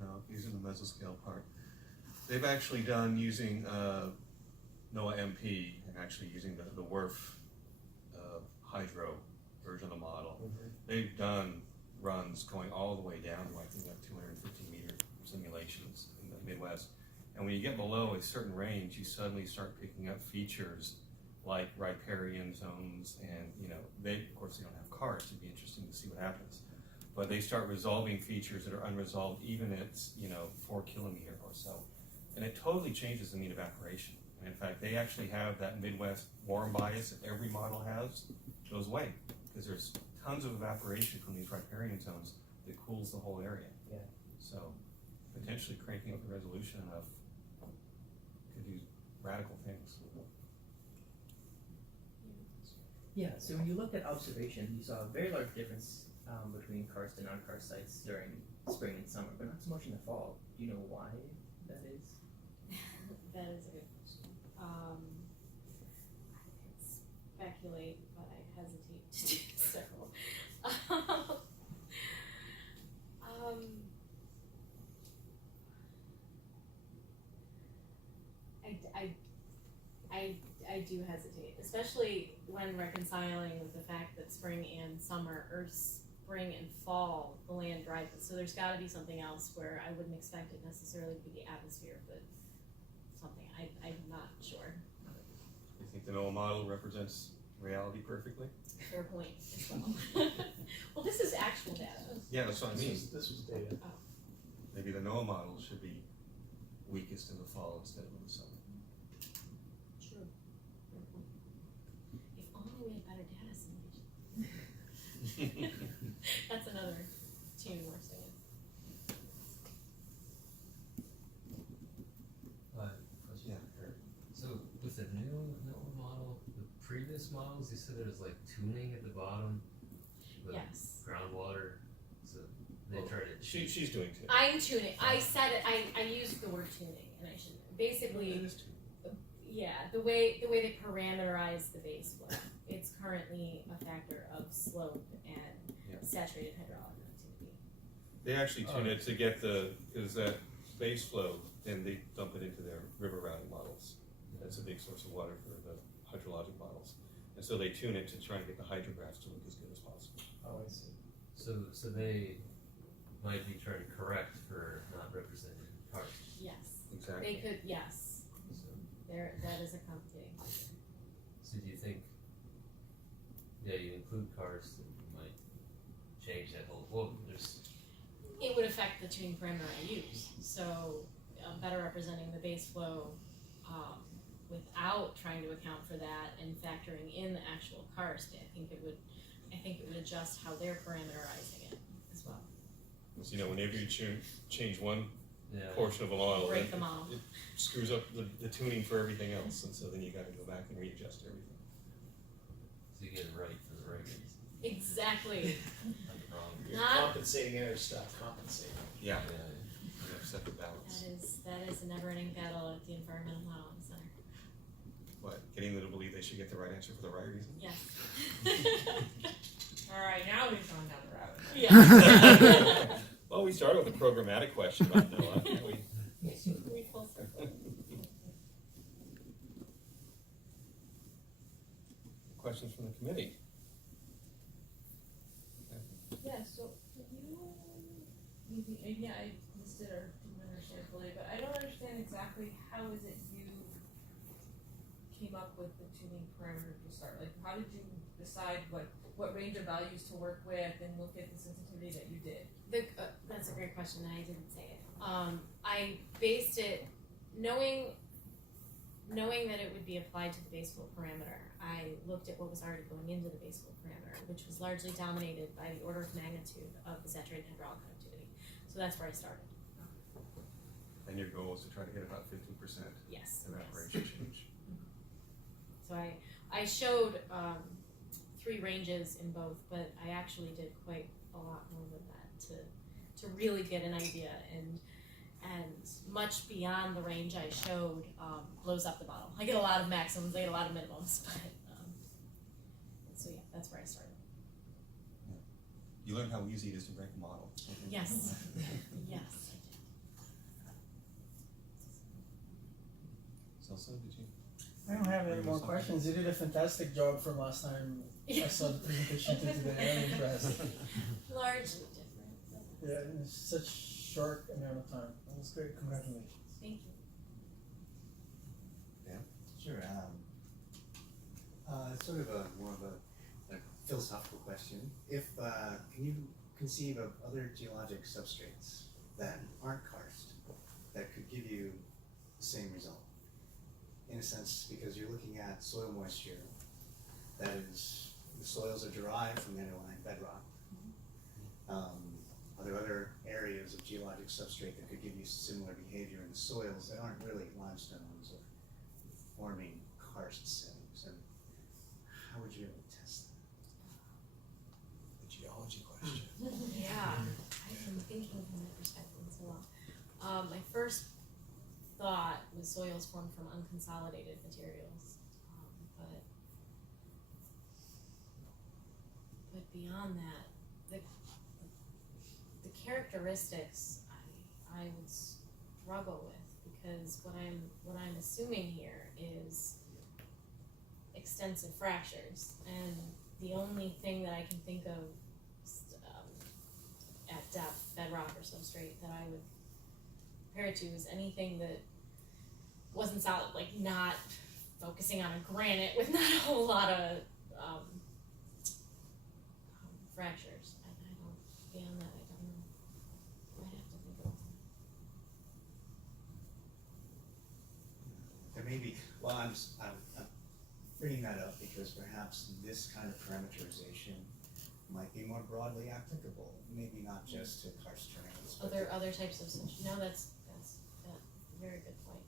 No, he's in the mesoscale part. They've actually done using NOAA MP and actually using the WRF hydro version of the model. They've done runs going all the way down to I think like 250 meter simulations in the Midwest. And when you get below a certain range, you suddenly start picking up features like riparian zones, and they of course they don't have cars. It'd be interesting to see what happens. But they start resolving features that are unresolved even at 4 kilometer or so, and it totally changes the mean evaporation. And in fact, they actually have that Midwest warm bias that every model has goes away because there's tons of evaporation from these riparian zones that cools the whole area. Yeah. So potentially cranking up the resolution enough could do radical things. Yeah, so when you looked at observation, you saw a very large difference between karst and non-karst sites during spring and summer, but not so much in the fall. Do you know why that is? That is a good question. I can speculate, but I hesitate to do so. I do hesitate, especially when reconciling with the fact that spring and summer, or spring and fall, the land dries. So there's got to be something else where I wouldn't expect it necessarily to be the atmosphere, but something I'm not sure. You think the NOAA model represents reality perfectly. Fair point as well. Well, this is actual data. Yeah, that's what I mean. This was data. Maybe the NOAA model should be weakest in the fall instead of in the summer. True. Fair point. If only we had better data simulation. That's another tune we're singing. Yeah, Eric. So with the new NOAA model, the previous models, you said there was like tuning at the bottom, the Yes. groundwater. So they tried to. She's doing too. I'm tuning. I said it. I used the word tuning, and I shouldn't. Basically, yeah, the way they parameterize the base flow, it's currently a factor of slope and saturated hydraulic activity. They actually tune it to get because that base flow, then they dump it into their river routing models. That's a big source of water for the hydrologic models. And so they tune it to try to get the hydrographs to look as good as possible. Oh, I see. So they might be trying to correct for not represented parts. Yes, Exactly. they could. Yes, So, that is a complicating factor. so do you think? Yeah, you include karst, and you might change that whole. Well, there's. It would affect the tuning parameter I use. So better representing the base flow without trying to account for that and factoring in the actual karst. I think it would adjust how they're parameterizing it as well. So, you know, whenever you change one Yeah. portion of a model, Break it, the model. it screws up the tuning for everything else, and so then you got to go back and readjust everything. So you get it right for the right reason, Exactly. not the wrong. You're Not- compensating or stop compensating. Yeah, Yeah. you have to set the balance. That is a never-ending battle at the Environmental Modeling Center. What? Getting them to believe they should get the right answer for the right reason? Yes. All right, now we've gone down the rabbit hole. Yeah. Well, we started with a programmatic question about NOAA. We full circle. Questions from the committee? Yeah, so maybe I missed it or didn't understand fully, but I don't understand exactly how is it you came up with the tuning parameter to start? Like, how did you decide what range of values to work with and look at the sensitivity that you did? That's a great question, and I didn't say it. I based it knowing that it would be applied to the base flow parameter. I looked at what was already going into the base flow parameter, which was largely dominated by the order of magnitude of the saturated hydraulic conductivity. So that's where I started. And your goal is to try to get about 50% Yes. evaporation change. So I showed 3 ranges in both, but I actually did quite a lot more than that to really get an idea, and much beyond the range I showed blows up the bottle. I get a lot of maximums, I get a lot of minimums, but so yeah, that's where I started. You learn how easy it is to break a model. Yes, yes, Celso, did you? I don't have any more questions. You did a fantastic job from last time I saw the presentation to today. I'm impressed. largely different. But Yeah, in such short amount of time. That was great. Congratulations. thank you. Sure. Sort of more of a philosophical question. If can you conceive of other geologic substrates that aren't karst that could give you the same result? In a sense, because you're looking at soil moisture, that is, the soils are derived from the underlying bedrock. Are there other areas of geologic substrate that could give you similar behavior in the soils that aren't really limestones or forming karst settings? And how would you be able to test that? The geology question. Yeah, I've been thinking from that perspective so long. My first thought was soils formed from unconsolidated materials, but beyond that, the characteristics I would struggle with, because what I'm assuming here is extensive fractures, and the only thing that I can think of at depth, bedrock or substrate, that I would compare it to is anything that wasn't solid, like not focusing on a granite with not a whole lot of fractures. I don't, beyond that, I don't know. I'd have to think about that. There may be, well, I'm bringing that up because perhaps this kind of parameterization might be more broadly applicable, maybe not just to karst terrains. but Other types of such, no, that's a very good point.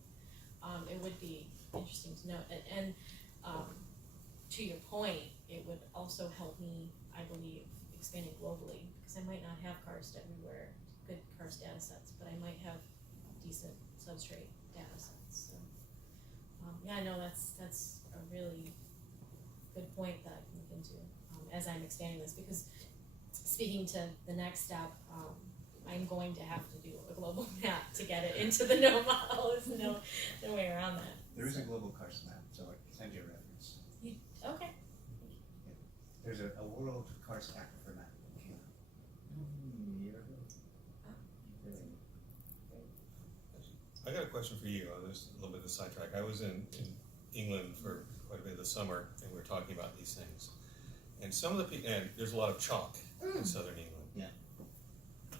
It would be interesting to know, and to your point, it would also help me, I believe, expanding globally, because I might not have karst everywhere, good karst data sets, but I might have decent substrate data sets, so. Yeah, no, that's a really good point that I can look into, as I'm expanding this, because speaking to the next step, I'm going to have to do a global map to get it into the no model. There's no way around that. There is a global karst map, so I can send you a reference. Okay. There's a world karst aquifer map. I got a question for you on this, a little bit of a sidetrack. I was in England for quite a bit of the summer, and we were talking about these things. And some of the people, and there's a lot of chalk in southern England. Yeah.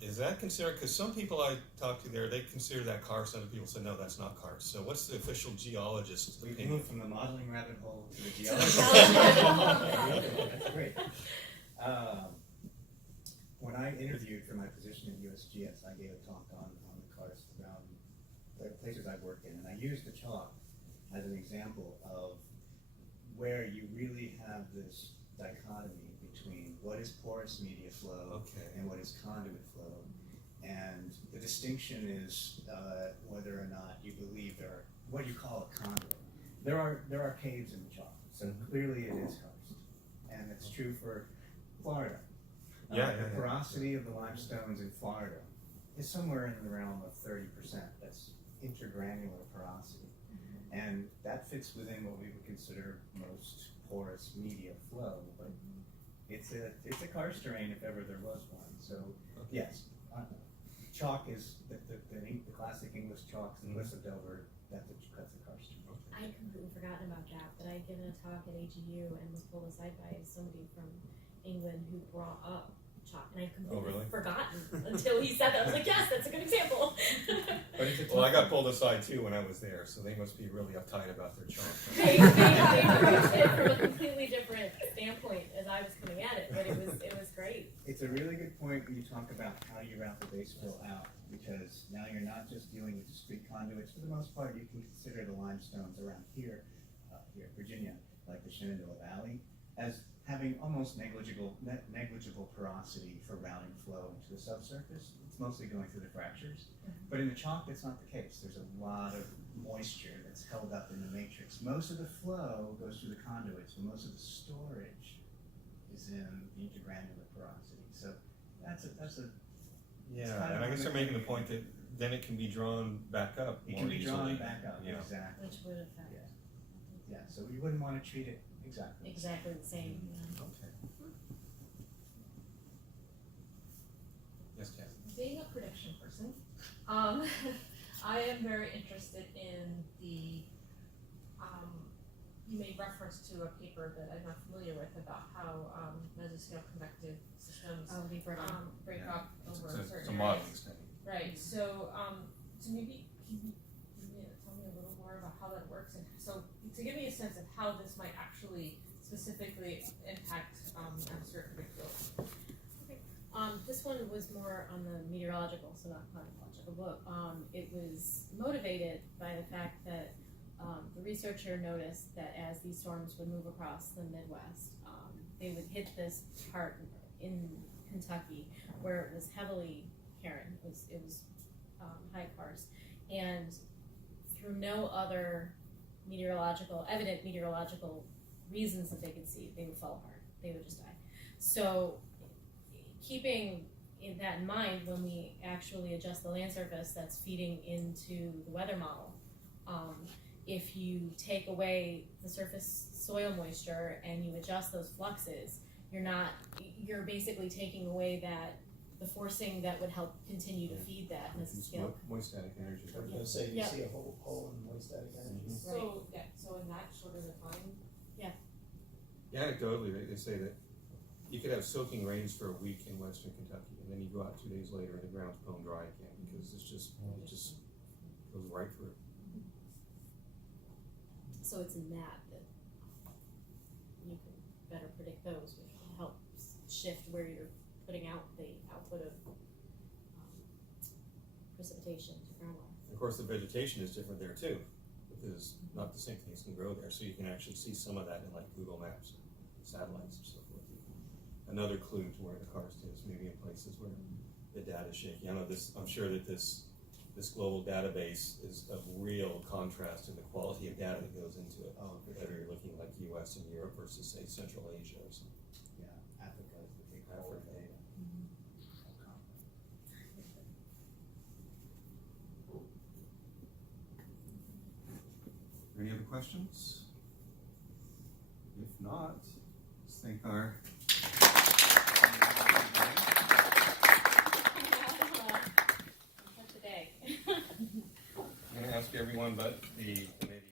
Is that considered, because some people I talked to there, they consider that karst, other people say, no, that's not karst. So what's the official geologist's We opinion? moved from the modeling rabbit hole to the geology. That's great. When I interviewed for my position at USGS, I gave a talk on the karst around the places I've worked in, and I used the chalk as an example of where you really have this dichotomy between what is porous media flow and what is conduit flow. And the distinction is whether or not you believe there are what you call a conduit. There are caves in the chalk, so clearly it is karst, and it's true for Florida. The porosity of the limestones in Florida is somewhere in the realm of 30%. That's intergranular porosity, and that fits within what we would consider most porous media flow. But it's a karst terrain if ever there was one. So yes, chalk is the classic English chalks, the cliffs of Dover. That's a karst terrain. I had completely forgotten about that, but I given a talk at AGU and was pulled aside by somebody from England who brought up chalk, and I'd completely forgotten until he said that. I was like, yes, that's a good example. But well, I got pulled aside too when I was there, so they must be really uptight about their chalk. They approached it from a completely different standpoint as I was coming at it, but it was great. It's a really good point when you talk about how you route the base fill out, because now you're not just dealing with discrete conduits. For the most part, you can consider the limestones around here, Virginia, like the Shenandoah Valley, as having almost negligible porosity for routing flow into the subsurface. It's mostly going through the fractures. But in the chalk, that's not the case. There's a lot of moisture that's held up in the matrix. Most of the flow goes through the conduits, but most of the storage is in the intergranular porosity. So that's a yeah, and I guess they're making the point that then it can be drawn back up it more can be easily. drawn back up, exactly. Which would affect Yeah, so you wouldn't want to treat it exactly the same. Yeah. Okay. Yes, Kathy. Being a prediction person, I am very interested in the, you made reference to a paper that I'm not familiar with about how mesoscale convective systems break up over It's a certain modeling areas. study. Right, so maybe can you tell me a little more about how that works, and so to give me a sense of how this might actually specifically impact atmospheric predictability. This one was more on the meteorological, so not climatological, but it was motivated by the fact that the researcher noticed that as these storms would move across the Midwest, they would hit this part in Kentucky where it was heavily Heron, it was high karst, and through no other evident meteorological reasons that they could see, they would fall apart, they would just die. So keeping that in mind, when we actually adjust the land surface that's feeding into the weather model, if you take away the surface soil moisture and you adjust those fluxes, you're basically taking away the forcing that would help continue to feed that mesoscale. Moistatic energy. I was gonna say, you see a whole in moistatic energy. So, so in that sort of the time, Anecdotally, they say that you could have soaking rains for a week in western Kentucky, and then you go out 2 days later and the ground's bone dry again because it just goes right through. So it's in that you can better predict those, which helps shift where you're putting out the output of precipitation to groundwater. Of course, the vegetation is different there too, because not the same things can grow there. So you can actually see some of that in like Google Maps, satellites, and so forth. Another clue to where the karst is, maybe in places where the data is shaky. I'm sure that this global database is of real contrast to the quality of data that goes into it. Whether you're looking like U.S. and Europe versus say Central Asia or something. Yeah, Africa is the big Africa. data. Any other questions? If not, let's thank our Today. I'm going to ask everyone but the